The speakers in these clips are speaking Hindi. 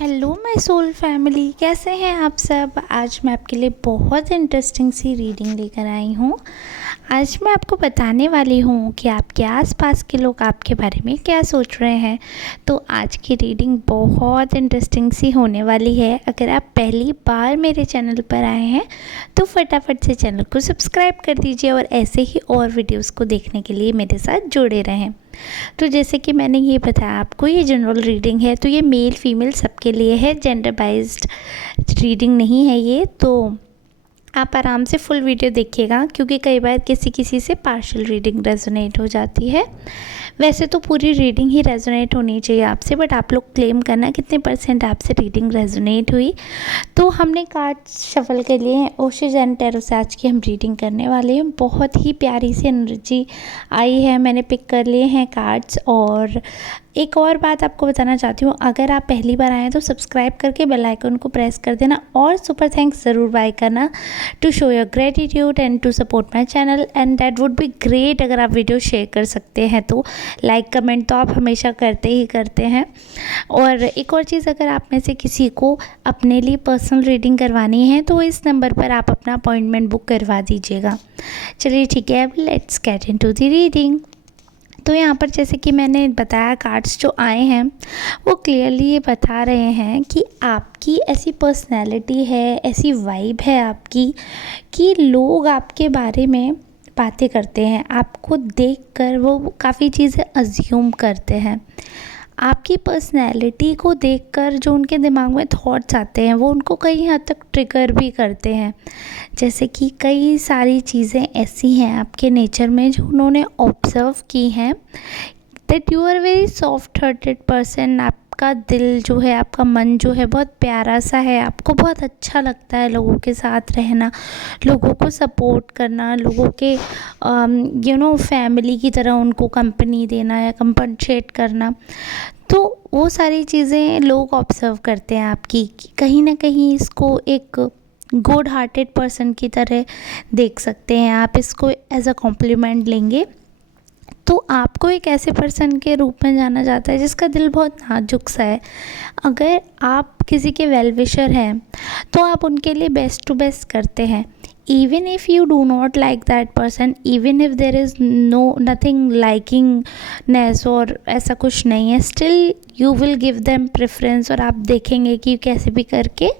हेलो माय सोल फैमिली, कैसे हैं आप सब। आज मैं आपके लिए बहुत इंटरेस्टिंग सी रीडिंग लेकर आई हूँ। आज मैं आपको बताने वाली हूँ कि आपके आसपास के लोग आपके बारे में क्या सोच रहे हैं। तो आज की रीडिंग बहुत इंटरेस्टिंग सी होने वाली है। अगर आप पहली बार मेरे चैनल पर आए हैं तो फटाफट से चैनल को सब्सक्राइब कर दीजिए और ऐसे ही और वीडियोस को देखने के लिए मेरे साथ जुड़े रहें। तो जैसे कि मैंने ये बताया आपको, ये जनरल रीडिंग है, तो ये मेल फीमेल सबके लिए है, जेंडर बाइज्ड रीडिंग नहीं है ये। तो आप आराम से फुल वीडियो देखिएगा, क्योंकि कई बार किसी किसी से पार्शियल रीडिंग रेजोनेट हो जाती है। वैसे तो पूरी रीडिंग ही रेजोनेट होनी चाहिए आपसे, बट आप लोग क्लेम करना कितने % आपसे रीडिंग रेजोनेट हुई। तो हमने कार्ड शफल के लिए ओशो एंड टैरो से आज की हम रीडिंग करने वाले हैं। बहुत ही प्यारी सी एनर्जी आई है, मैंने पिक कर लिए हैं कार्ड्स। और एक और बात आपको बताना चाहती हूँ, अगर आप पहली बार आए हैं तो सब्सक्राइब करके बेल आइकन को प्रेस कर देना और सुपर थैंक्स ज़रूर बाय करना to show your gratitude and to support my channel, and that would be great. अगर आप वीडियो शेयर कर सकते हैं तो लाइक कमेंट तो आप हमेशा करते ही करते हैं। और एक और चीज़, अगर आप में से किसी को अपने लिए पर्सनल रीडिंग करवानी है तो इस नंबर पर आप अपना अपॉइंटमेंट बुक करवा दीजिएगा। चलिए ठीक है, अब let's get into the reading. तो यहाँ पर जैसे कि मैंने बताया, कार्ड्स जो आए हैं वो क्लियरली ये बता रहे हैं कि आपकी ऐसी पर्सनैलिटी है, ऐसी वाइब है आपकी, कि लोग आपके बारे में बातें करते हैं। आपको देखकर वो काफ़ी चीज़ें अज्यूम करते हैं। आपकी पर्सनैलिटी को देखकर जो उनके दिमाग में थॉट्स आते हैं वो उनको कई हद तक ट्रिगर भी करते हैं। जैसे कि कई सारी चीज़ें ऐसी हैं आपके नेचर में जो उन्होंने ऑब्ज़र्व की हैं, that you are very soft hearted person. आपका दिल जो है, आपका मन जो है बहुत प्यारा सा है। आपको बहुत अच्छा लगता है लोगों के साथ रहना, लोगों को सपोर्ट करना, लोगों के फैमिली की तरह उनको कंपनी देना या कंपनसेट करना। तो वो सारी चीज़ें लोग ऑब्ज़र्व करते हैं आपकी, कि कहीं ना कहीं इसको एक गुड हार्टेड पर्सन की तरह देख सकते हैं आप, इसको एज अ कॉम्प्लीमेंट लेंगे। तो आपको एक ऐसे पर्सन के रूप में जाना जाता है जिसका दिल बहुत नाजुक सा है। अगर आप किसी के वेल विशर हैं तो आप उनके लिए बेस्ट टू बेस्ट करते हैं। Even if you do not like that person, even if there is nothing likingness और ऐसा कुछ नहीं है, still you will give them preference. और आप देखेंगे कि कैसे भी करके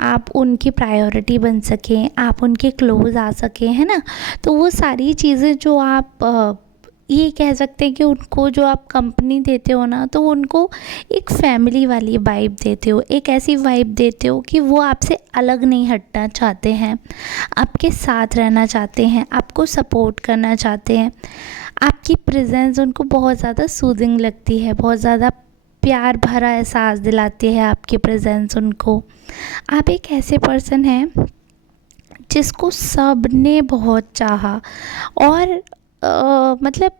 आप उनकी प्रायोरिटी बन सकें, आप उनके क्लोज आ सकें, है ना। तो वो सारी चीज़ें जो आप ये कह सकते हैं कि उनको जो आप कंपनी देते हो ना, तो उनको एक फैमिली वाली वाइब देते हो, एक ऐसी वाइब देते हो कि वो आपसे अलग नहीं हटना चाहते हैं, आपके साथ रहना चाहते हैं, आपको सपोर्ट करना चाहते हैं। आपकी प्रेजेंस उनको बहुत ज़्यादा सूदिंग लगती है, बहुत ज़्यादा प्यार भरा एहसास दिलाती है आपकी प्रेजेंस उनको। आप एक ऐसे पर्सन हैं जिसको सब ने बहुत चाहा। और मतलब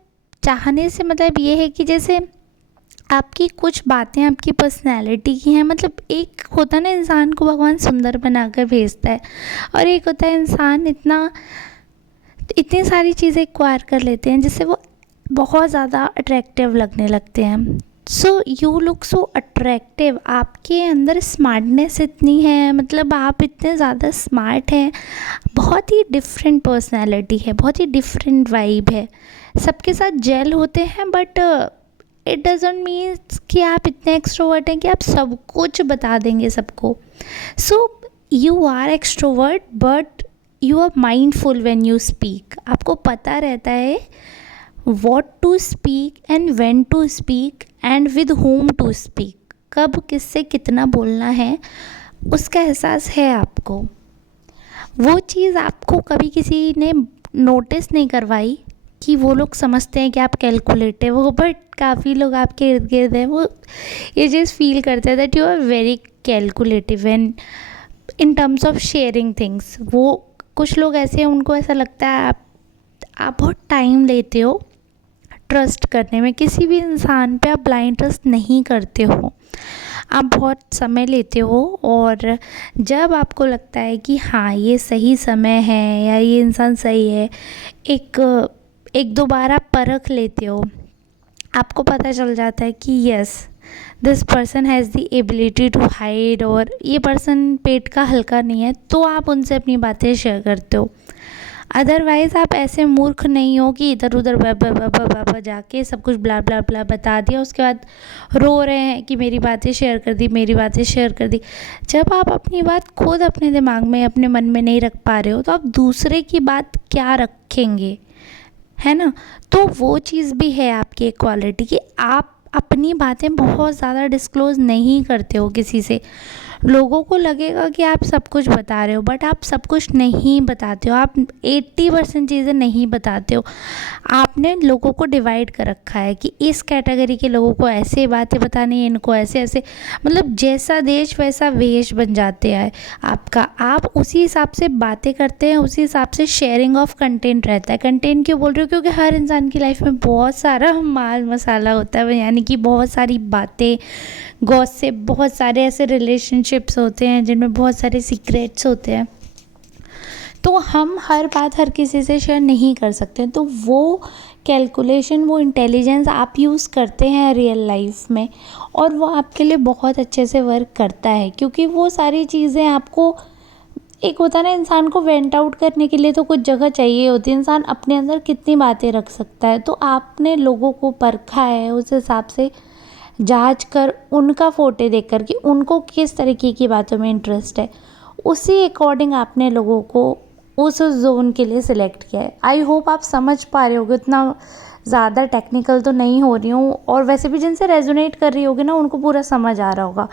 चाहने से मतलब ये है कि जैसे आपकी कुछ बातें आपकी पर्सनैलिटी की हैं। मतलब एक होता है ना, इंसान को भगवान सुंदर बनाकर भेजता है, और एक होता है इंसान इतनी सारी चीज़ें एक्वायर कर लेते हैं जिससे वो बहुत ज़्यादा अट्रैक्टिव लगने लगते हैं। So you look so attractive. आपके अंदर स्मार्टनेस इतनी है, मतलब आप इतने ज़्यादा स्मार्ट हैं। बहुत ही डिफरेंट पर्सनैलिटी है, बहुत ही डिफरेंट वाइब है। सबके साथ जेल होते हैं, बट इट डजंट मीन्स कि आप इतने एक्सट्रोवर्ट हैं कि आप सब कुछ बता देंगे सबको। So you are extrovert, but you are mindful when you speak. आपको पता रहता है what to speak and when to speak and with whom to speak। कब किससे कितना बोलना है उसका एहसास है आपको। वो चीज़ आपको कभी किसी ने नोटिस नहीं करवाई कि वो लोग समझते हैं कि आप कैलकुलेटिव हो, बट काफ़ी लोग आपके इर्द गिर्द हैं, वो ये चीज़ फील करते हैं that you are very calculative and in terms of sharing things. वो कुछ लोग ऐसे हैं, उनको ऐसा लगता है आप बहुत टाइम लेते हो ट्रस्ट करने में। किसी भी इंसान पे आप ब्लाइंड ट्रस्ट नहीं करते हो, आप बहुत समय लेते हो। और जब आपको लगता है कि हाँ ये सही समय है या ये इंसान सही है, एक दो बार आप परख लेते हो, आपको पता चल जाता है कि yes this person has the ability to hide, और ये पर्सन पेट का हल्का नहीं है, तो आप उनसे अपनी बातें शेयर करते हो। अदरवाइज़ आप ऐसे मूर्ख नहीं हो कि इधर उधर ब जाके सब कुछ ब्ला ब्ला ब्ला बता दिया, उसके बाद रो रहे हैं कि मेरी बातें शेयर कर दी, मेरी बातें शेयर कर दी। जब आप अपनी बात खुद अपने दिमाग में, अपने मन में नहीं रख पा रहे हो, तो आप दूसरे की बात क्या रखेंगे, है ना। तो वो चीज़ भी है आपकी एक क्वालिटी कि आप अपनी बातें बहुत ज़्यादा डिस्क्लोज़ नहीं करते हो किसी से। लोगों को लगेगा कि आप सब कुछ बता रहे हो, बट आप सब कुछ नहीं बताते हो। आप 80% चीज़ें नहीं बताते हो। आपने लोगों को डिवाइड कर रखा है कि इस कैटेगरी के लोगों को ऐसे बातें बतानी है, इनको ऐसे ऐसे, मतलब जैसा देश वैसा वेश बन जाते हैं आपका। आप उसी हिसाब से बातें करते हैं, उसी हिसाब से शेयरिंग ऑफ कंटेंट रहता है। कंटेंट क्यों बोल रही हूँ, क्योंकि हर इंसान की लाइफ में बहुत सारा माल मसाला होता है, यानी कि बहुत सारी बातें, गॉसिप, बहुत सारे ऐसे रिलेशनशिप्स होते हैं जिनमें बहुत सारे सीक्रेट्स होते हैं। तो हम हर बात हर किसी से शेयर नहीं कर सकते। तो वो कैलकुलेशन, वो इंटेलिजेंस आप यूज़ करते हैं रियल लाइफ में, और वो आपके लिए बहुत अच्छे से वर्क करता है, क्योंकि वो सारी चीज़ें आपको, एक होता है ना, इंसान को वेंट आउट करने के लिए तो कुछ जगह चाहिए होती है। इंसान अपने अंदर कितनी बातें रख सकता है, तो आपने लोगों को परखा है उस हिसाब से, जांच कर, उनका फोटो देख कर कि उनको किस तरीके की बातों में इंटरेस्ट है, उसी अकॉर्डिंग आपने लोगों को उस जोन के लिए सिलेक्ट किया है। आई होप आप समझ पा रहे होगे, इतना ज़्यादा टेक्निकल तो नहीं हो रही हूँ, और वैसे भी जिनसे रेजोनेट कर रही होगी ना, उनको पूरा समझ आ रहा होगा।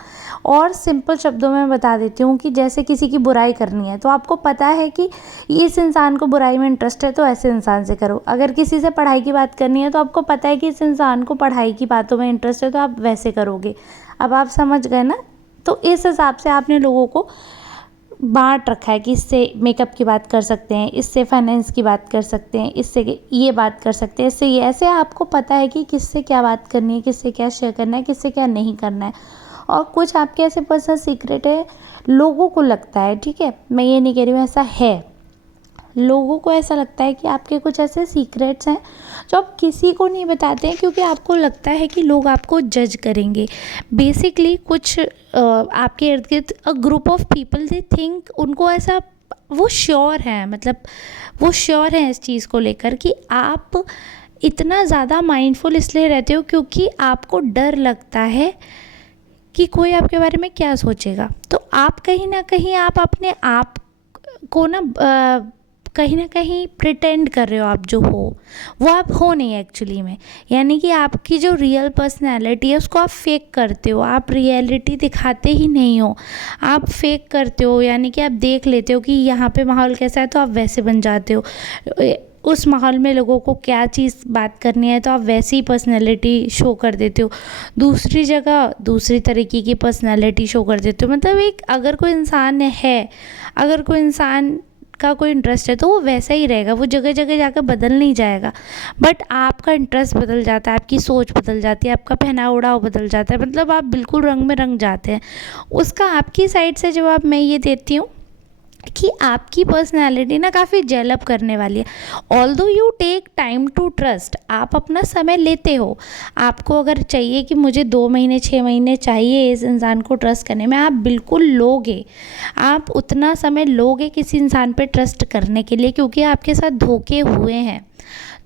और सिंपल शब्दों में बता देती हूँ कि जैसे किसी की बुराई करनी है, तो आपको पता है कि इस इंसान को बुराई में इंटरेस्ट है, तो ऐसे इंसान से करो। अगर किसी से पढ़ाई की बात करनी है, तो आपको पता है कि इस इंसान को पढ़ाई की बातों में इंटरेस्ट है, तो आप वैसे करोगे। अब आप समझ गए ना। तो इस हिसाब से आपने लोगों को बांट रखा है कि इससे मेकअप की बात कर सकते हैं, इससे फाइनेंस की बात कर सकते हैं, इससे ये बात कर सकते हैं, इससे ये, ऐसे आपको पता है कि किससे क्या बात करनी है, किससे क्या शेयर करना है, किससे क्या नहीं करना है। और कुछ आपके ऐसे पर्सनल सीक्रेट है, लोगों को लगता है, ठीक है, मैं ये नहीं कह रही हूँ ऐसा है, लोगों को ऐसा लगता है कि आपके कुछ ऐसे सीक्रेट्स हैं जो आप किसी को नहीं बताते हैं, क्योंकि आपको लगता है कि लोग आपको जज करेंगे। बेसिकली कुछ आपके इर्द गिर्द a group of people, they think, उनको ऐसा, वो श्योर हैं, मतलब वो श्योर हैं इस चीज़ को लेकर कि आप इतना ज़्यादा माइंडफुल इसलिए रहते हो क्योंकि आपको डर लगता है कि कोई आपके बारे में क्या सोचेगा। तो आप कहीं ना कहीं आप अपने आप को ना कहीं ना कहीं प्रिटेंड कर रहे हो, आप जो हो वो आप हो नहीं एक्चुअली में। यानी कि आपकी जो रियल पर्सनैलिटी है उसको आप फेक करते हो, आप रियलिटी दिखाते ही नहीं हो, आप फेक करते हो। यानी कि आप देख लेते हो कि यहाँ पे माहौल कैसा है, तो आप वैसे बन जाते हो। उस माहौल में लोगों को क्या चीज़ बात करनी है, तो आप वैसी ही पर्सनैलिटी शो कर देते हो। दूसरी जगह दूसरी तरीके की पर्सनैलिटी शो कर देते हो। मतलब एक, अगर कोई इंसान है, अगर कोई इंसान का कोई इंटरेस्ट है, तो वो वैसा ही रहेगा, वो जगह जगह जाकर बदल नहीं जाएगा। बट आपका इंटरेस्ट बदल जाता है, आपकी सोच बदल जाती है, आपका पहनावा ओढ़ाव बदल जाता है, मतलब आप बिल्कुल रंग में रंग जाते हैं। उसका आपकी साइड से जवाब मैं ये देती हूँ कि आपकी पर्सनैलिटी ना काफ़ी डेवलप करने वाली है। Although you take time to trust, आप अपना समय लेते हो। आपको अगर चाहिए कि मुझे 2 महीने 6 महीने चाहिए इस इंसान को ट्रस्ट करने में, आप बिल्कुल लोगे। आप उतना समय लोगे किसी इंसान पे ट्रस्ट करने के लिए, क्योंकि आपके साथ धोखे हुए हैं।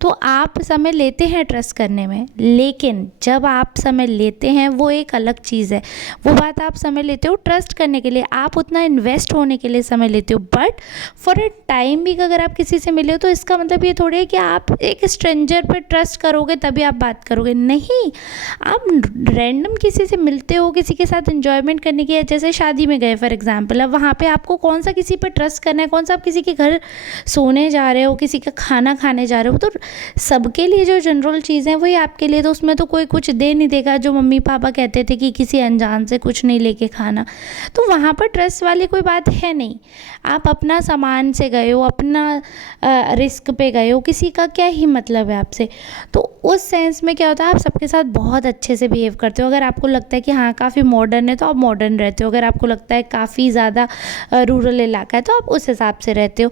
तो आप समय लेते हैं ट्रस्ट करने में, लेकिन जब आप समय लेते हैं वो एक अलग चीज़ है। वो बात आप समय लेते हो ट्रस्ट करने के लिए, आप उतना इन्वेस्ट होने के लिए समय लेते हो। बट फॉर अ टाइम भी अगर आप किसी से मिले हो, तो इसका मतलब ये थोड़ी है कि आप एक स्ट्रेंजर पर ट्रस्ट करोगे तभी आप बात करोगे। नहीं, आप रैंडम किसी से मिलते हो, किसी के साथ इन्जॉयमेंट करने की, जैसे शादी में गए फॉर एग्जाम्पल, अब वहाँ पर आपको कौन सा किसी पर ट्रस्ट करना है, कौन सा आप किसी के घर सोने जा रहे हो, किसी का खाना खाने जा रहे हो। तो सबके लिए जो जनरल चीज़ें हैं वही आपके लिए, तो उसमें तो कोई कुछ दे नहीं देगा। जो मम्मी पापा कहते थे कि किसी अनजान से कुछ नहीं लेके खाना, तो वहाँ पर ट्रस्ट वाली कोई बात है नहीं। आप अपना सामान से गए हो, अपना रिस्क पे गए हो, किसी का क्या ही मतलब है आपसे। तो उस सेंस में क्या होता है, आप सबके साथ बहुत अच्छे से बिहेव करते हो। अगर आपको लगता है कि हाँ काफ़ी मॉडर्न है, तो आप मॉडर्न रहते हो। अगर आपको लगता है काफ़ी ज़्यादा रूरल इलाका है, तो आप उस हिसाब से रहते हो।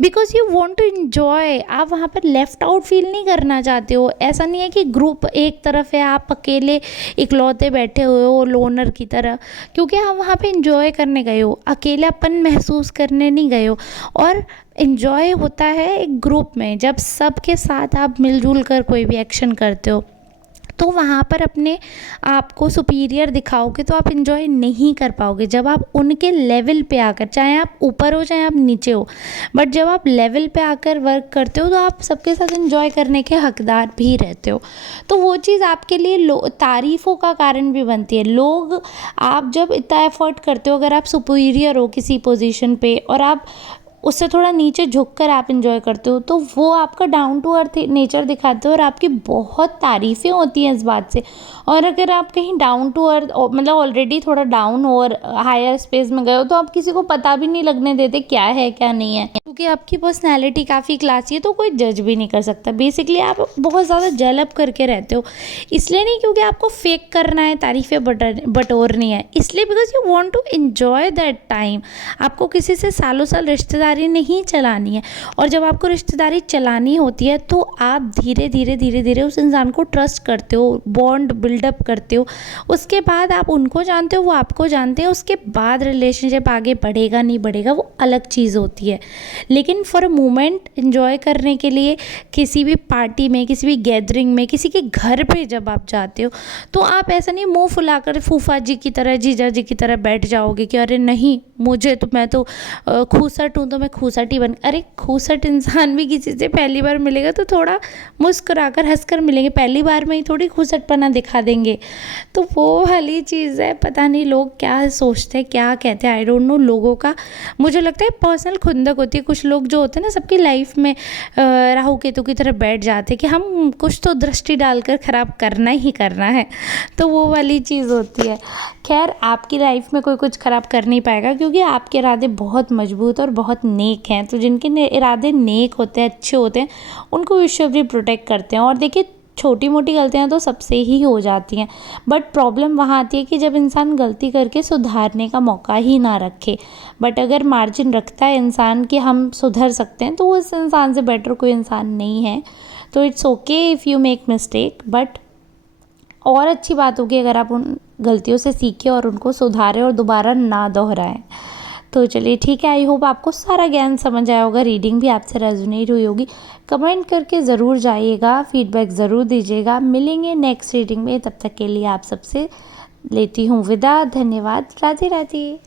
Because you want to enjoy. आप वहाँ पर लेफ्ट आउट फील नहीं करना चाहते हो। ऐसा नहीं है कि ग्रुप एक तरफ है, आप अकेले इकलौते बैठे हुए हो लोनर की तरह, क्योंकि आप वहाँ पे इन्जॉय करने गए हो, अकेलापन महसूस करने नहीं गए हो। और इन्जॉय होता है एक ग्रुप में, जब सबके साथ आप मिलजुल कर कोई भी एक्शन करते हो। तो वहाँ पर अपने आप को सुपीरियर दिखाओगे तो आप इन्जॉय नहीं कर पाओगे। जब आप उनके लेवल पे आकर, चाहे आप ऊपर हो चाहे आप नीचे हो, बट जब आप लेवल पे आकर वर्क करते हो तो आप सबके साथ इन्जॉय करने के हकदार भी रहते हो। तो वो चीज़ आपके लिए तारीफ़ों का कारण भी बनती है। लोग, आप जब इतना एफर्ट करते हो, अगर आप सुपीरियर हो किसी पोजीशन पे और आप उससे थोड़ा नीचे झुक कर आप इंजॉय करते हो, तो वो आपका डाउन टू अर्थ नेचर दिखाते हो और आपकी बहुत तारीफ़ें होती हैं इस बात से। और अगर आप कहीं डाउन टू अर्थ मतलब ऑलरेडी थोड़ा डाउन और हायर स्पेस में गए हो, तो आप किसी को पता भी नहीं लगने देते क्या है क्या नहीं है, क्योंकि आपकी पर्सनैलिटी काफ़ी क्लासी है, तो कोई जज भी नहीं कर सकता। बेसिकली आप बहुत ज़्यादा जेलअप करके रहते हो, इसलिए नहीं क्योंकि आपको फेक करना है, तारीफ़ें बटोरनी है, इसलिए because you want to enjoy that time. आपको किसी से सालों साल रिश्तेदारी नहीं चलानी है। और जब आपको रिश्तेदारी चलानी होती है तो आप धीरे धीरे धीरे धीरे उस इंसान को ट्रस्ट करते हो, बॉन्ड बिल्डअप करते हो। उसके बाद आप उनको जानते हो, वो आपको जानते हैं। उसके बाद रिलेशनशिप आगे बढ़ेगा नहीं बढ़ेगा वो अलग चीज़ होती है। लेकिन फॉर अ मोमेंट इन्जॉय करने के लिए किसी भी पार्टी में, किसी भी गैदरिंग में, किसी के घर पे जब आप जाते हो, तो आप ऐसा नहीं मुंह फुलाकर फूफा जी की तरह, जीजा जी की तरह बैठ जाओगे कि अरे नहीं मुझे तो, मैं तो खूसट हूँ तो मैं खूसट ही बन। अरे खूसट इंसान भी किसी से पहली बार मिलेगा तो थोड़ा मुस्कुराकर हंसकर मिलेंगे, पहली बार में ही थोड़ी खूसटपना दिखा देंगे। तो वो वाली चीज़ है। पता नहीं लोग क्या सोचते हैं, क्या कहते हैं, आई डोंट नो। लोगों का मुझे लगता है पर्सनल खुंदक होती है। कुछ लोग जो होते हैं ना, सबकी लाइफ में राहु केतु की तरह बैठ जाते हैं कि हम कुछ तो दृष्टि डालकर ख़राब करना ही करना है, तो वो वाली चीज़ होती है। खैर, आपकी लाइफ में कोई कुछ ख़राब कर नहीं पाएगा, क्योंकि आपके इरादे बहुत मजबूत और बहुत नेक हैं। तो जिनके इरादे नेक होते हैं, अच्छे होते हैं, उनको ईश्वर भी प्रोटेक्ट करते हैं। और देखिए, छोटी मोटी गलतियां तो सबसे ही हो जाती हैं, बट प्रॉब्लम वहाँ आती है कि जब इंसान गलती करके सुधारने का मौका ही ना रखे। बट अगर मार्जिन रखता है इंसान कि हम सुधर सकते हैं, तो उस इंसान से बेटर कोई इंसान नहीं है। तो it's okay if you make mistake, but और अच्छी बात होगी अगर आप उन गलतियों से सीखें और उनको सुधारें और दोबारा ना दोहराएं। तो चलिए ठीक है, आई होप आपको सारा ज्ञान समझ आया होगा, रीडिंग भी आपसे रेजोनेट हुई होगी। कमेंट करके ज़रूर जाइएगा, फीडबैक ज़रूर दीजिएगा। मिलेंगे नेक्स्ट रीडिंग में, तब तक के लिए आप सबसे लेती हूँ विदा। धन्यवाद। राधे राधे।